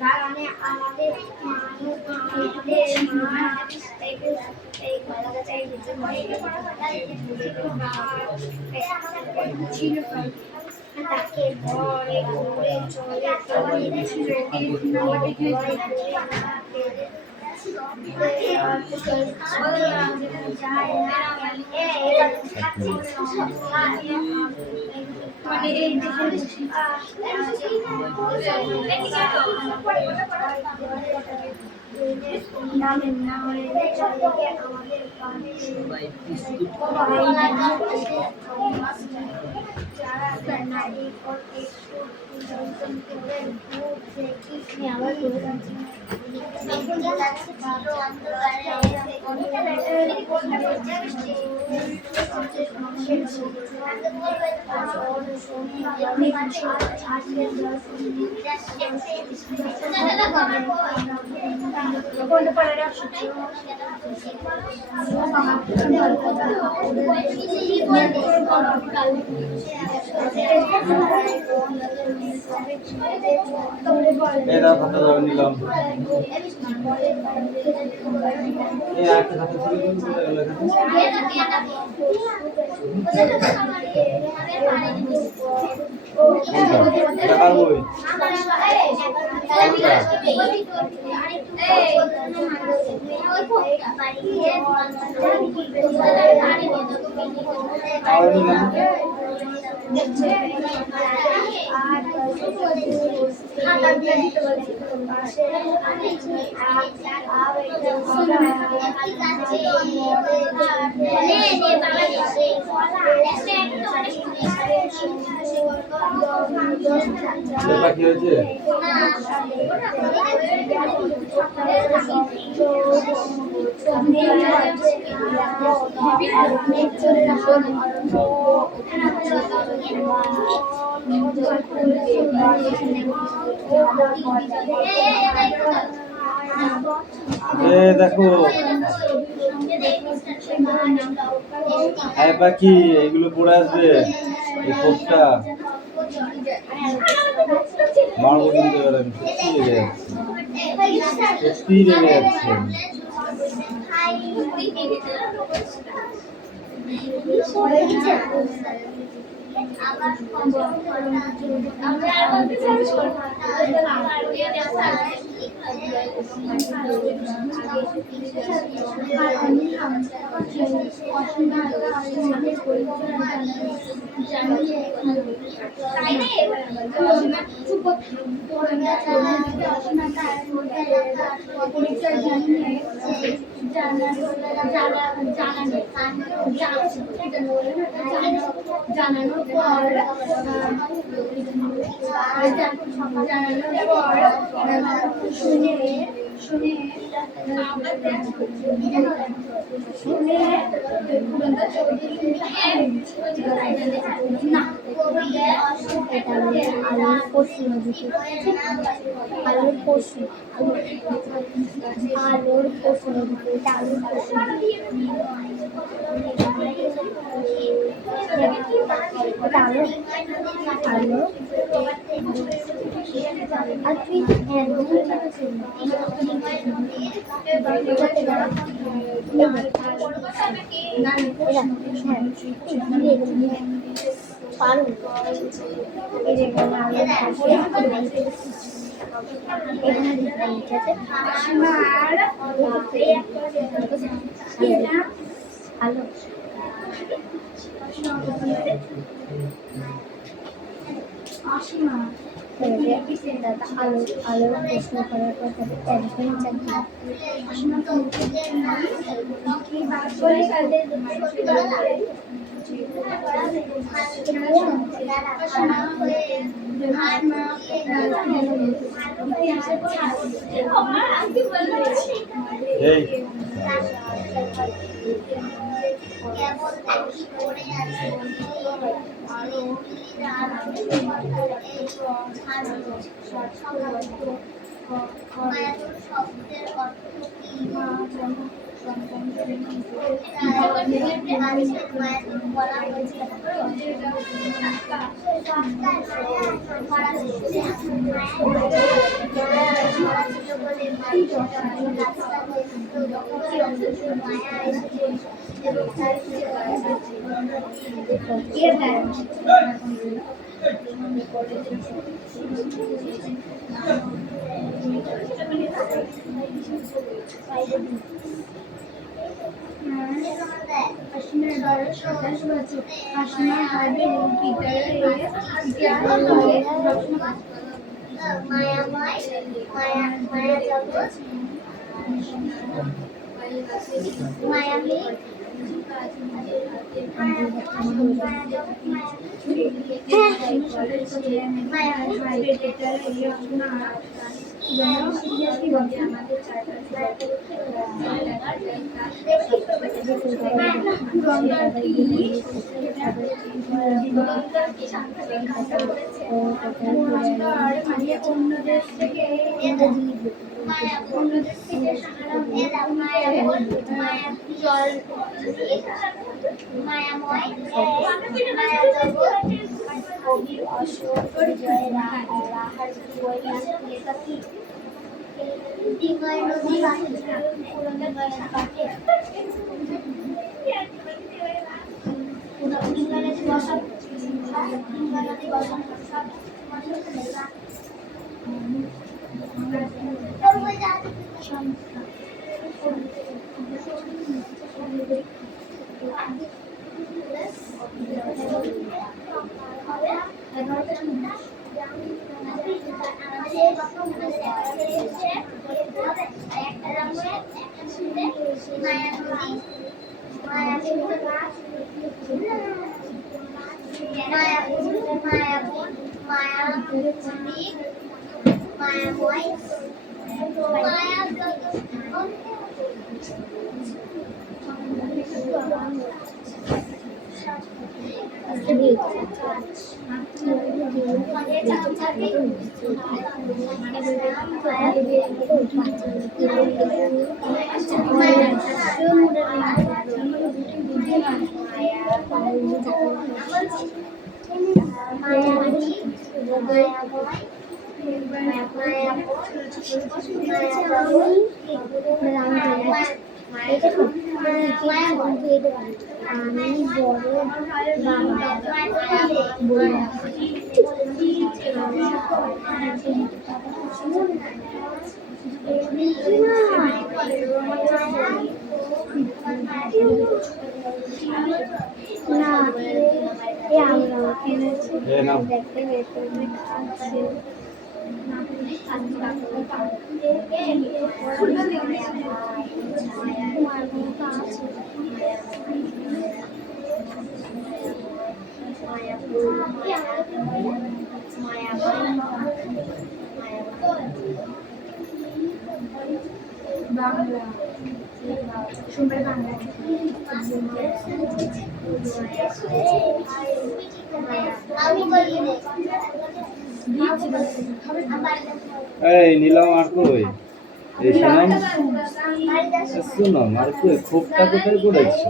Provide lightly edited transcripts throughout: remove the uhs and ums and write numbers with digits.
কারণে আমাদের ছিল তাকে ভরে করে চলে নামের নামে এরা কথা ধরে নিলাম এই একটা কথা ছিল কি হয়েছে দেখো হ্যাঁ পাখি এগুলো পড়ে আসবে এই পোস্টটা মারবো কিন্তু এবার আমি সত্যি রেগে যাচ্ছে জানানোর পর শুনে শুনে আলুর পশু আলুর পশু আলুর পশু আলুর পশু আলু আলু আর তুই হ্যালো অসীমা আলো আলো প্রশ্ন করার পর তাদের টেলিফোন চাকরি শব্দের অর্থ কি বলা হয়েছে রাস্তা হয়েছিল মায়া এসেছে এবং তার মায়াময় মায়া মায়া জগৎ মায়ামী অন্য দেশ থেকে জল মায়াময় মায়া জগৎ কবি অশোক বিজয় রাহার লেখা ডিঙ্গয় নদী পাঠে এই নিলাম আর কই এই শোনাম শোনো আর কই খোপটা কোথায় পড়েছে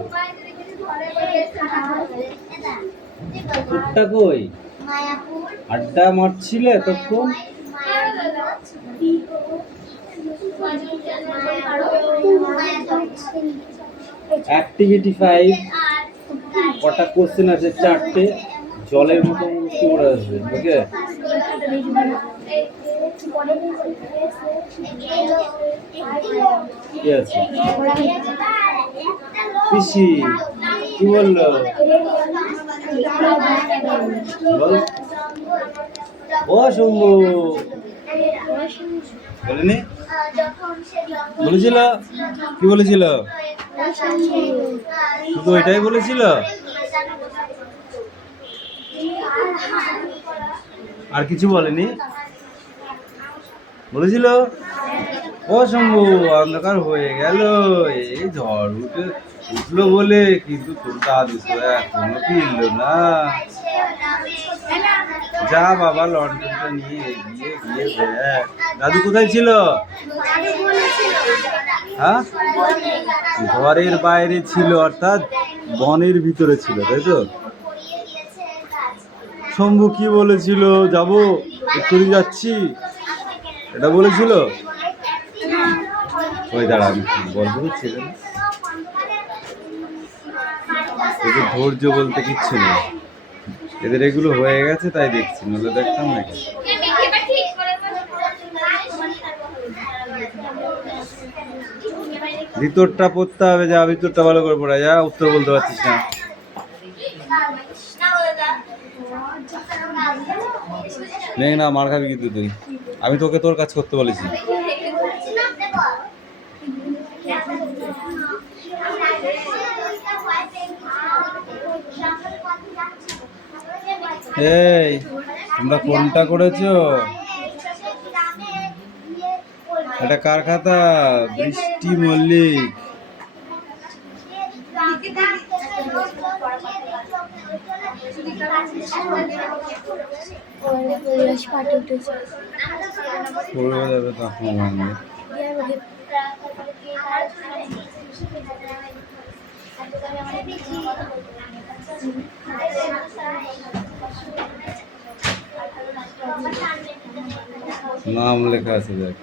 খোপটা কই আড্ডা মারছিলে তখন অ্যাক্টিভিটি 5 কটা কোশ্চেন আছে 4টে জলের মতো মুক্তি করে আসবে ওকে কি আছে পিসি কি বললো ও শম্ভু বলেনি বলেছিল কি বলেছিল শুধু এটাই বলেছিল আর কিছু বলেনি বলেছিল ও শম্ভু অন্ধকার হয়ে গেল এই ঝড় উঠলো বলে কিন্তু তোর দাদু এখনো ফিরলো না যা বাবা লন্ডনটা নিয়ে এগিয়ে গিয়ে দেখ দাদু কোথায় ছিল হ্যাঁ ঘরের বাইরে ছিল অর্থাৎ বনের ভিতরে ছিল তাই তো শম্ভু কি বলেছিল যাবো এক্ষুনি যাচ্ছি এটা বলেছিল ওই দাঁড়া, আমি গল্প করছি না, এদের ধৈর্য বলতে কিচ্ছু নেই, এদের এগুলো হয়ে গেছে তাই দেখছি, নলে দেখতাম নাকি। ভিতরটা পড়তে হবে, যা ভিতরটা ভালো করে পড়া, যা উত্তর বলতে পারছিস না। নেই না, মার খাবি কিন্তু তুই, আমি তোকে তোর কাজ করতে বলেছি। এই তোমরা কোনটা করেছো? এটা কার খাতা? বৃষ্টি মল্লিক। পড়ে যাবে তখন ভাঙবে। নাম লেখা আছে দেখ।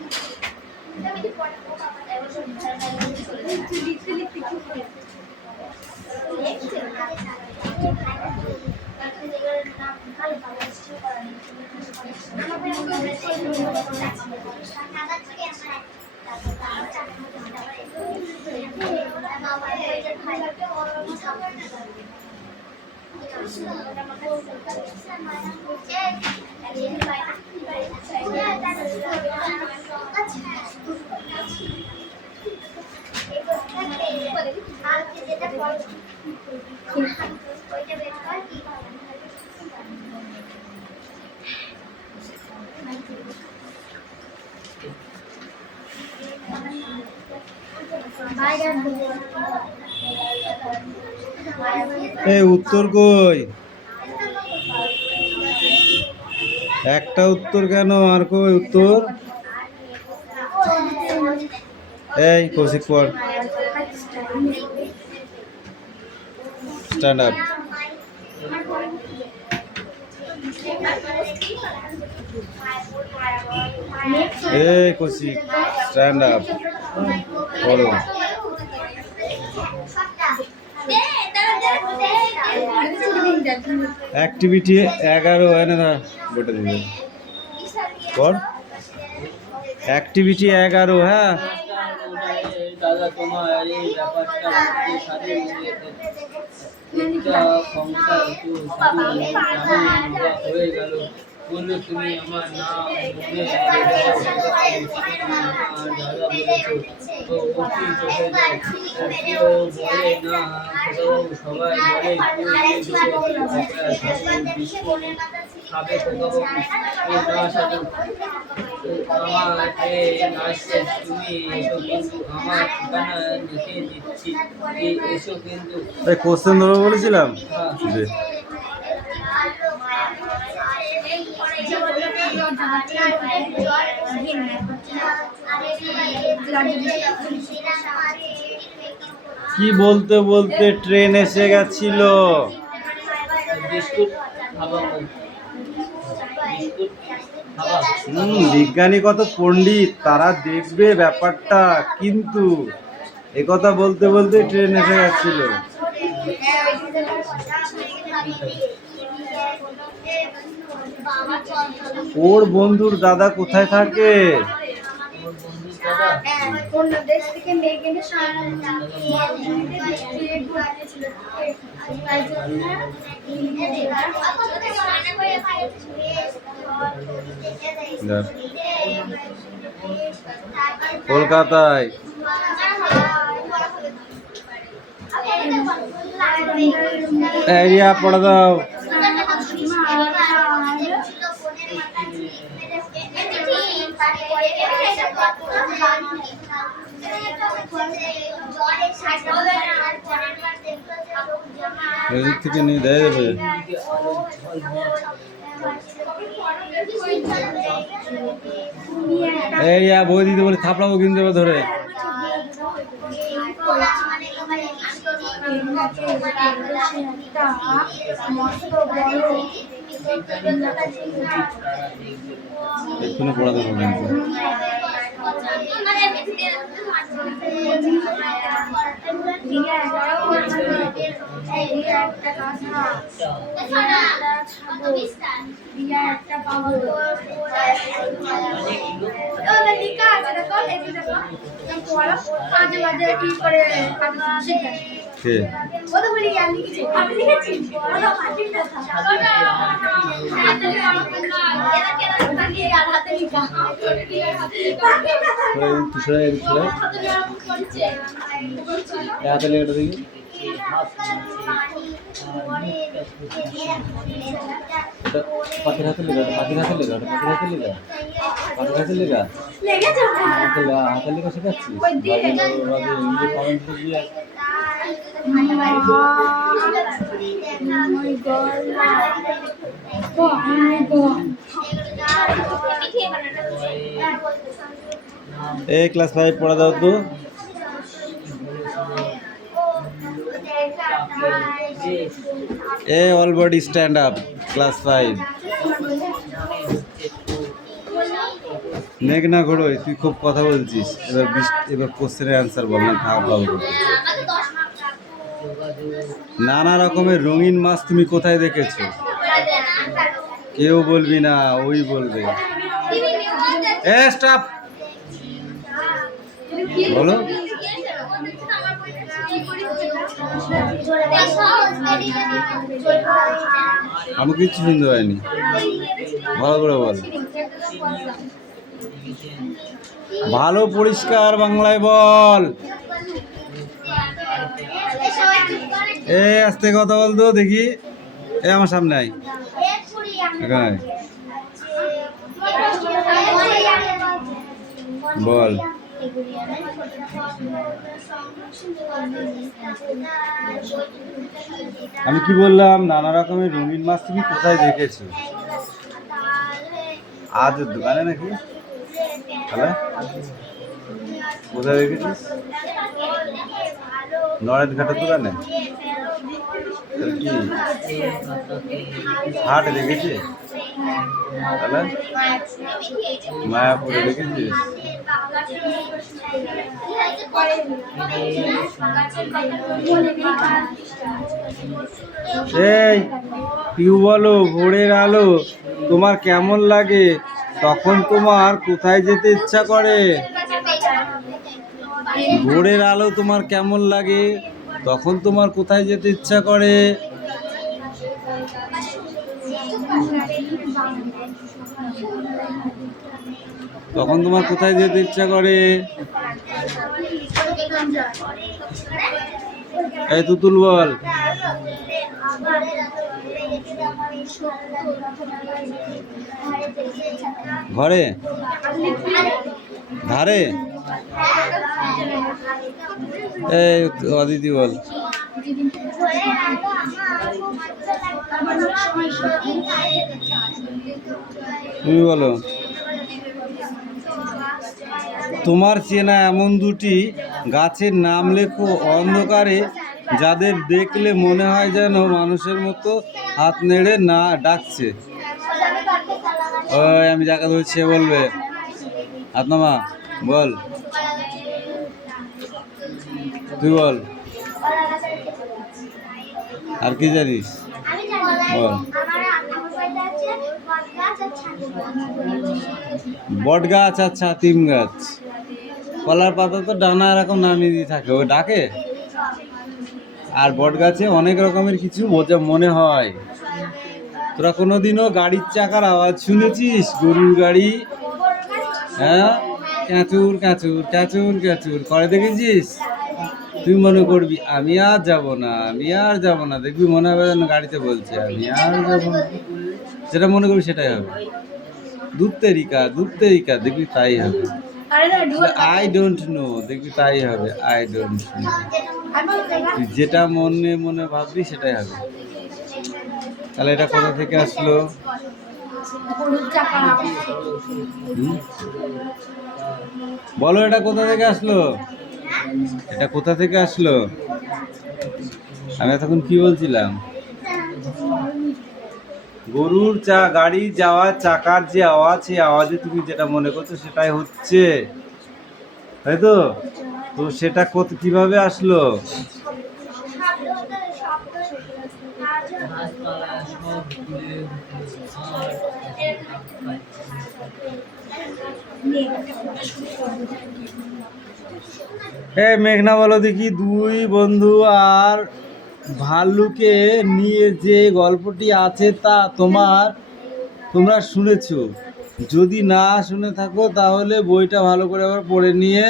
এই উত্তর কই? একটা উত্তর কেন, আর কই উত্তর? এই কৌশিক পড়, স্ট্যান্ড আপ। এই কৌশিক স্ট্যান্ড আপ পড়ো। অ্যাক্টিভিটি 11 এনে না বটে দিবে পর। অ্যাক্টিভিটি 11, হ্যাঁ দাদা তোমার এই ব্যাপারটা সাথে সংসার একটু হয়ে গেল, বললো তুমি আমার নাম মনে দাদা বলেছো তো অতি চোখে যায়, কেউ বলে না, সবাই বলে খাবে খোকাবো না সাধু আমাকে নাচছে, তুমি এসো কিন্তু আমার ঠিকানা লিখে দিচ্ছি, এসো কিন্তু। এই কোশ্চেন ধরো বলেছিলাম যে কি বলতে বলতে ট্রেন এসে গেছিল। বিস্কুট খাবো, বিস্কুট খাবো। বিজ্ঞানী কত পণ্ডিত, তারা দেখবে ব্যাপারটা, কিন্তু একথা বলতে বলতে ট্রেন এসে গেছিল। ওর বন্ধুর দাদা কোথায় থাকে? কলকাতায়। এরিয়া পড়ে দাও। এদিক থেকে নিয়ে দেয় যাবে। এরিয়া বই দিতে বলে থাপড়াবো কিন্তু ধরে। এক্ষুনি পড়াতে হবে। কে? হাতে লেখাটা দেখি। পাখির হাতে লেখা, পাখির হাতে লেখা, পাখির হাতে লেখা, পাখির হাতে লেখা, হাতে লেখা শেখাচ্ছিস? ক্লাস 5 পড়া দাও তো। All body stand up, class 5। নেক না ঘোড়ো, তুই খুব কথা বলছিস। এবার কোশ্চেনের অ্যান্সার বল না, খাওয়া পাবো। নানা রকমের রঙিন মাছ তুমি কোথায় দেখেছো? কেউ বলবি না, ওই বলবে। স্টপ, বলো। আমি কিচ্ছু শুনতে পাইনি, ভালো করে বল। ভালো পরিষ্কার বাংলায় বল। আস্তে কথা বল তো দেখি। আমার সামনে আয়, এখানে বল। আমি কি বললাম? নানা রকমের রঙিন মাছ তুমি কোথায় দেখেছো? আজ দোকানে নাকি? কোথায় দেখেছিস? নরেন ঘাটের দোকানে? কি হাট দেখেছি? তাহলে মায়াপুরে দেখেছিস? এই পিউ বলো, ভোরের আলো তোমার কেমন লাগে? তখন তোমার কোথায় যেতে ইচ্ছা করে? ভোরের আলো তোমার কেমন লাগে? তখন তোমার কোথায় যেতে ইচ্ছা করে? তখন তোমার কোথায় যেতে ইচ্ছা করে? এই তুতুল বল। ঘরে, ধারে। এই অদিতি বল। তুমি বলো। তোমার চেনা এমন দুটি গাছের নাম লেখো অন্ধকারে, যাদের দেখলে মনে হয় যেন মানুষের মতো হাত নেড়ে না ডাকছে। ওই আমি যাকে ধরছি বলবে। হাত নামা, বল। তুই বল। আর কি জানিস বল। বট গাছ আর ছাতিম গাছ। কলার পাতা তো ডানা এরকম নামিয়ে দিয়ে থাকে, ও ডাকে। আর বট গাছে অনেক রকমের কিছু মনে হয়। তোরা কোনোদিনও গাড়ির চাকার আওয়াজ শুনেছিস? গরুর গাড়ি, হ্যাঁ, ক্যাঁচুর ক্যাঁচুর ক্যাঁচুর ক্যাঁচুর করে দেখেছিস? তুই মনে করবি আমি আর যাবো না, আমি আর যাবো না। দেখবি মনে হবে যেন গাড়িতে বলছে আমি আর যাবো না। যেটা মনে করবি সেটাই হবে। দুধ তেরিকা দেখবি তাই হবে। আই ডোন্ট নো, দেখবি তাই হবে। আই ডোন্ট নো, তুই যেটা মনে মনে ভাববি সেটাই হবে। তাহলে এটা কোথা থেকে আসলো? বলো, এটা কোথা থেকে আসলো? এটা কোথা থেকে আসলো? আমি এতক্ষণ কি বলছিলাম? গরুর গাড়ি যাওয়ার চাকার যে আওয়াজ, সেই আওয়াজে তুমি যেটা মনে করছো সেটাই হচ্ছে। তাই তো? তো সেটা কিভাবে আসলো? গাছপালা সব ঘুরে মেঘনা বলো দেখি, দুই বন্ধু আর ভাল্লুকে নিয়ে যে গল্পটি আছে তা তোমরা শুনেছো? যদি না শুনে থাকো তাহলে বইটা ভালো করে আবার পড়ে নিয়ে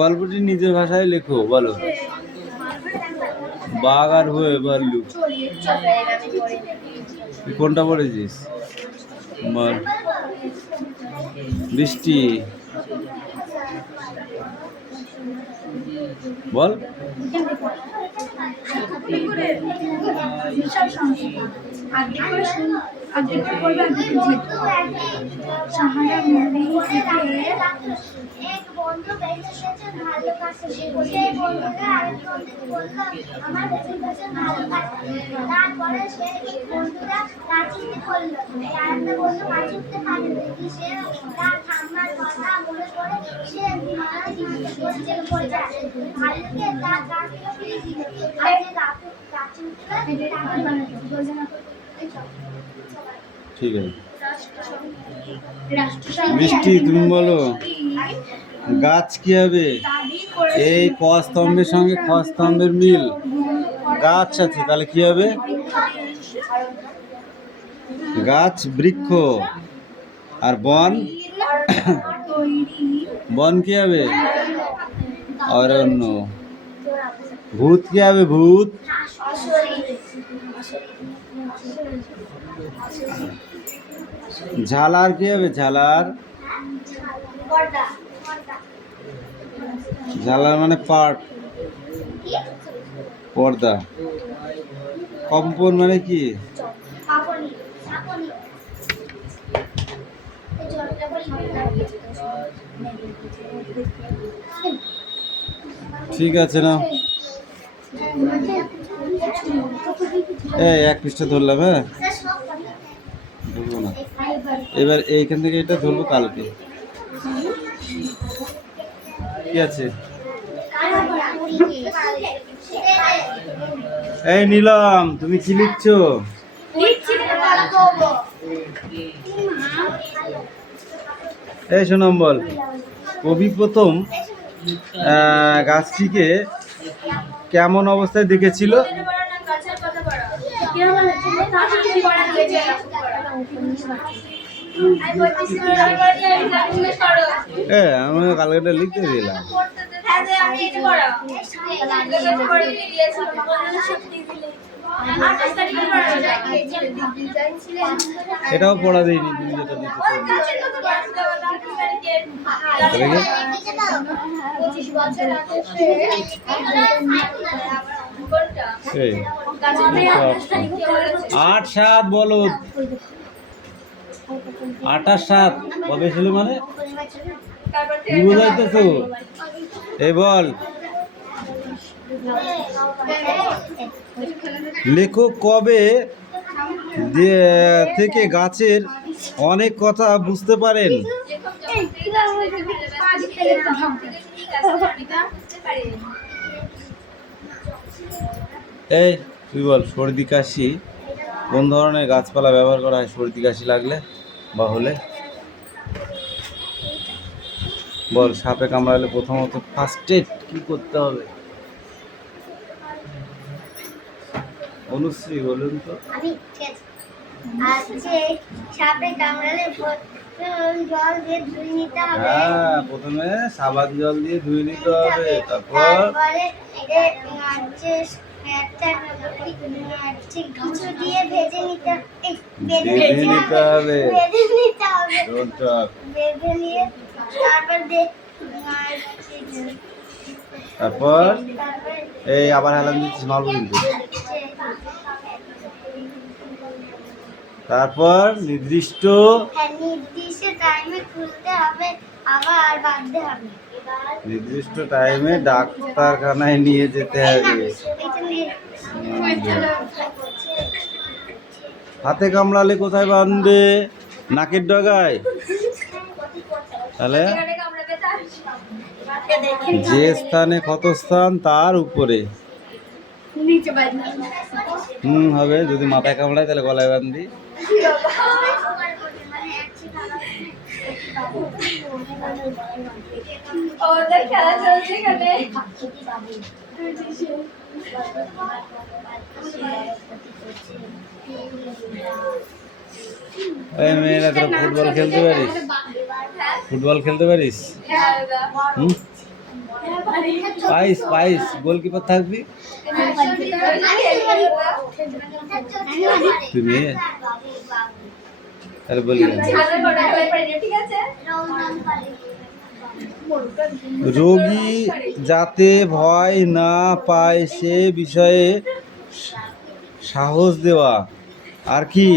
গল্পটি নিজের ভাষায় লেখো। বলো। বাঘ আর ভাল্লুক। তুই কোনটা পড়েছিস? বল। বৃষ্টি বল। এক বন্ধু বেঁচে গেছে ভালো কাছে, সেই বন্ধুকে আরেক বন্ধু বললো আমার বেঁচে গেছে ভালো কাছে। তারপরে সে বন্ধুরা কাচিতে করলো, আরেকটা বন্ধু কাচি উঠতে পারেনি, সে তার ঠাম্মার কথা মনে করে সে মারা পড়ে যায়। ভাল্লুকে তার কাছ থেকে ফিরে দিল, আর যে কাচি উঠবে ঠিক আছে। বৃষ্টি তুমি বলো। গাছ কি হবে? এই ক স্তম্ভের সঙ্গে খ স্তম্ভের মিল। গাছ আছে, তাহলে কি হবে? গাছ বৃক্ষ। আর বন বন কি হবে? অরণ্য। ভূত কি হবে? ভূত ঝালার কি হবে? ঝালার ঝালার মানে পাট, পর্দা। কম্পন মানে কি? ঠিক আছে না, এক পৃষ্ঠা ধরলাম। হ্যাঁ, ধরবো না এবার, এইখান থেকে এটা ধরবো কালকে। কি আছে? এই নিলাম, তুমি কি লিখছো? এই শোনাম বল। কবি প্রথম গাছটিকে কেমন অবস্থায় দেখেছিল? আমি কালকেটা লিখতে দিলাম। এটাও পড়া দিইনি, তুমি যেটা দিচ্ছ। আট সাত বলো। 8 আর 7 কবে ছিল মানে? কি বোঝাইতেছো? এই বল। লেখক কবে থেকে গাছের অনেক কথা বুঝতে পারেন? এই তুই বল। সর্দি কাশি কোন ধরনের গাছপালা ব্যবহার করা হয় সর্দি কাশি লাগলে বা হলে? বল। সাপে কামড়ালে প্রথমত ফার্স্ট এড কি করতে হবে? অনুশ্রী বলুন তো। সাপে কামড়ালে জল দিয়ে ধুয়ে নিতে হবে। হ্যাঁ, প্রথমে সাবান জল দিয়ে ধুয়ে নিতে হবে। তারপরে কিছু দিয়ে ভেজে নিতে হবে। বেঁধে নিয়ে তারপর এই আবার হেলান দিচ্ছিস, মারবো কিন্তু। তারপর নির্দিষ্ট টাইমে খুলতে হবে, আবার বাঁধতে হবে। নির্দিষ্ট টাইমে ডাক্তারখানায় নিয়ে যেতে হবে। হাতে কামড়ালে কোথায় বাঁধবে? নাকের ডগায়। তাহলে যে স্থানে ক্ষত স্থান তার উপরে। হবে, যদি মাথায় কামড়ায় তাহলে গলায় বান্ধি। খেলা চলছে এখানে। এই মেয়েরা, তোরা ফুটবল খেলতে পারিস? ফুটবল খেলতে পারিস? পাইস পাইস, গোলকিপার থাকবি তুমি, তাহলে বলি। রোগী যাতে ভয় না পায় সে বিষয়ে সাহস দেওয়া, আর কি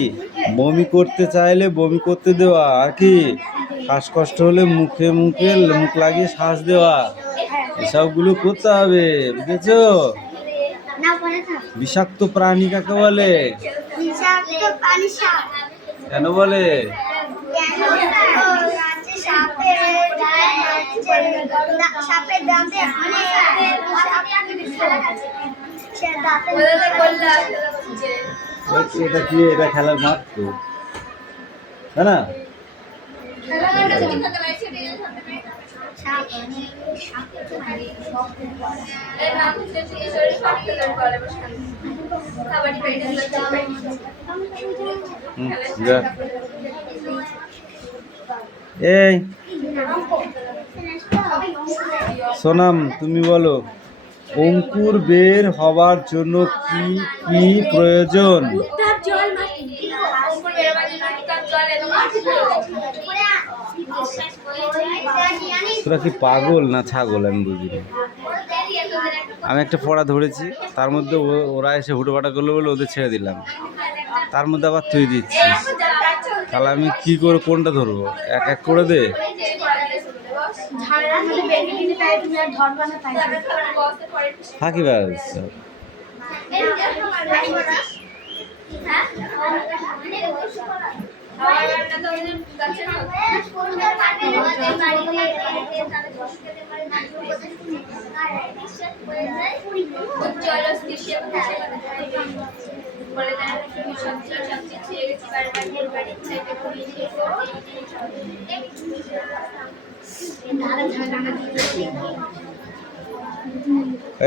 বমি করতে চাইলে বমি করতে দেওয়া, আর কি শ্বাসকষ্ট হলে মুখে মুখে মুখ লাগিয়ে শ্বাস দেওয়া, এসবগুলো করতে হবে, বুঝেছো? বিষাক্ত প্রাণী কাকে বলে? কেন বলে? এটা কি, এটা খেলার মাঠ তো, তাই না? এই সোনাম, তুমি বলো, অঙ্কুর বের হবার জন্য কি কি প্রয়োজন? তোরা কি পাগল না ছাগল? আমি বুঝিনি। আমি একটা পড়া ধরেছি, তার মধ্যে ওরা এসে হুটোপাটা করলো বলে ওদের ছেড়ে দিলাম, তার মধ্যে আবার তুই দিচ্ছিস, তাহলে আমি কি করে কোনটা ধরবো? এক এক করে দে। ফাঁকি বাজ।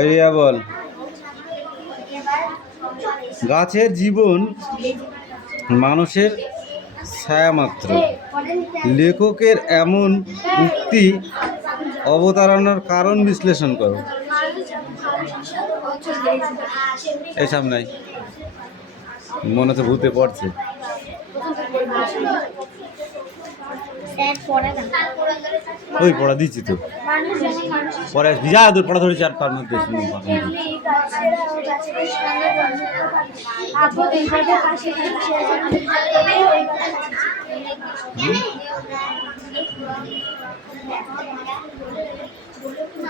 রিয়া বল, গাছের জীবন মানুষের ছায়া মাত্র। লেখকের এমন উক্তি অবতারণার কারণ বিশ্লেষণ করো। এই সামনে মনে হচ্ছে ভূতে পড়ছে। ওই পড়া দিচ্ছি তো, পরে যা তোর পড়া ধরেছি, আর তার মধ্যে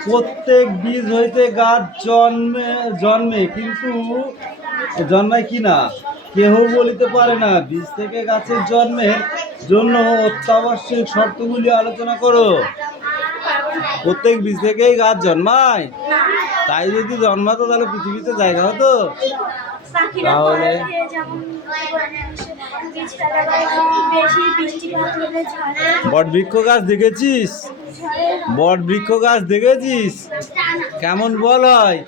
প্রত্যেক বীজ হইতে গাছ জন্মে কিন্তু জন্মায় কি না কেহ বলিতে পারে না। বীজ থেকে গাছের জন্মের জন্য অত্যাবশ্যক শর্তগুলি আলোচনা করো। প্রত্যেক বীজ থেকেই গাছ জন্মায়? তাই যদি জন্মাতো তাহলে পৃথিবীতে জায়গা হতো? তাহলে বট বৃক্ষ গাছ দেখেছিস? বট বৃক্ষ গাছ দেখেছিস কেমন বল হয়?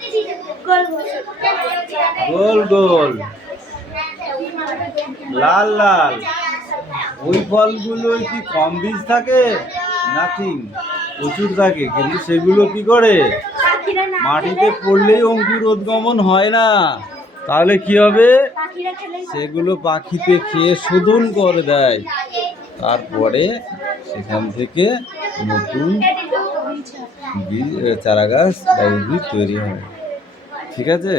গোল গোল, লাল লাল। ওই ফলগুলো কি কম বীজ থাকে? নাথিং, প্রচুর থাকে, কিন্তু সেগুলো কি করে মাটিতে পড়লেই অঙ্কুরোদ্গমন হয় না। তাহলে কি হবে? সেগুলো পাখিতে খেয়ে শোধন করে দেয়, তারপরে সেখান থেকে নতুন চারা গাছ বা উদ্ভিদ তৈরি হয়। ঠিক আছে?